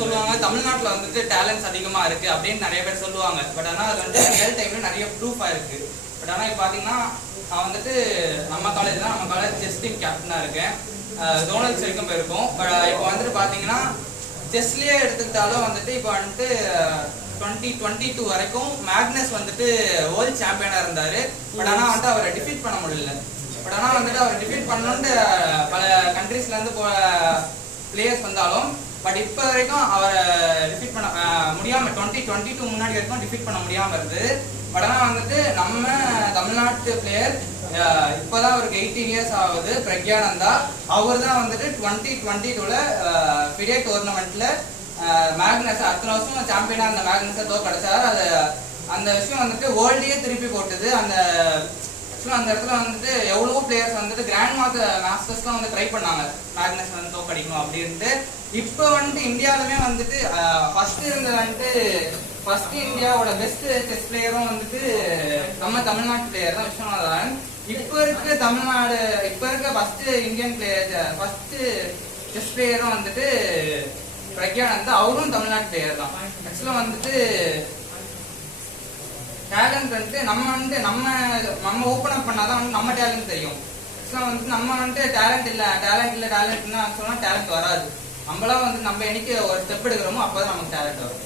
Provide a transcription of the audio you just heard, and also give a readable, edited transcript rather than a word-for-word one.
சொல்லுவாங்க தமிழ்நாட்டில் வந்துட்டு டேலண்ட்ஸ் அதிகமாக இருக்கு அப்படின்னு நிறைய பேர் சொல்லுவாங்க. பட் ஆனால் அது வந்து ரியல் டைம்ல நிறைய ப்ரூஃபாக இருக்கு. பட் ஆனால் இப்போ பார்த்தீங்கன்னா நான் வந்துட்டு நம்ம காலேஜ் செஸ் டீம் கேப்டனாக இருக்கேன். ஜோனல்ஸ் வரைக்கும் போயிருக்கோம். இப்போ வந்துட்டு பார்த்தீங்கன்னா செஸ்லேயே எடுத்துக்கிட்டாலும் வந்துட்டு இப்போ வந்துட்டு 2022 வரைக்கும் மேக்னஸ் வந்துட்டு வேர்ல்ட் சாம்பியனாக இருந்தார். பட் ஆனால் வந்துட்டு அவரை டிஃபீட் பண்ண முடியல. பட் ஆனால் வந்துட்டு அவரை டிஃபீட் பண்ணணுன்ட்டு பல கண்ட்ரீஸ்லேருந்து பிளேயர்ஸ் வந்தாலும் பட் இப்போ வரைக்கும் அவரை டிஃபீட் பண்ண முடியாமல் 2022 முன்னாடி வரைக்கும் டிஃபீட் பண்ண முடியாமல் இருந்தது. பட் ஆனால் வந்துட்டு நம்ம தமிழ்நாட்டு பிளேயர் இப்போதான் அவருக்கு 18 இயர்ஸ் ஆகுது, பிரக்யானந்தா. அவர் தான் வந்துட்டு 2022ல ஃபிடே டோர்னமெண்ட்ல மேக்னஸ் அத்தனை வருஷம் சாம்பியனா அந்த மேக்னஸை தோற்கடிச்சார். அது அந்த விஷயம் வந்துட்டு வேர்ல்டையே திருப்பி போட்டுது. அந்த இடத்துல வந்துட்டு எவ்வளவோ பிளேயர்ஸ் வந்துட்டு கிராண்ட் மாஸ்டர்ஸ்லாம் வந்து ட்ரை பண்ணாங்க மேக்னஸ் வந்து தோற்கடிக்கணும் அப்படின்ட்டு. இப்போ வந்துட்டு இந்தியாவிலுமே வந்துட்டு ஃபர்ஸ்ட் இருந்தது வந்துட்டு ஃபர்ஸ்ட் இந்தியாவோட பெஸ்ட் செஸ் பிளேயரும் வந்துட்டு நம்ம தமிழ்நாட்டு பிளேயர் தான் விஸ்வநாதன். இப்போ இருக்க first Indian player first chess பிளேயரும் வந்துட்டு பிரக்யானந்தா, அவரும் தமிழ்நாட்டு பிளேயர் தான். ஆக்சுவலா வந்துட்டு டேலண்ட் வந்துட்டு நம்ம ஓப்பன் அப் பண்ணாதான் வந்து நம்ம டேலண்ட் தெரியும். ஆக்சுவலா வந்துட்டு நம்ம வந்துட்டு டேலண்ட்னா சொன்னா டேலண்ட் வராது. நம்மளாம் வந்து நம்ம என்னைக்கு ஒரு ஸ்டெப் எடுக்கிறோமோ அப்பதான் நமக்கு டேலண்ட் வரும்.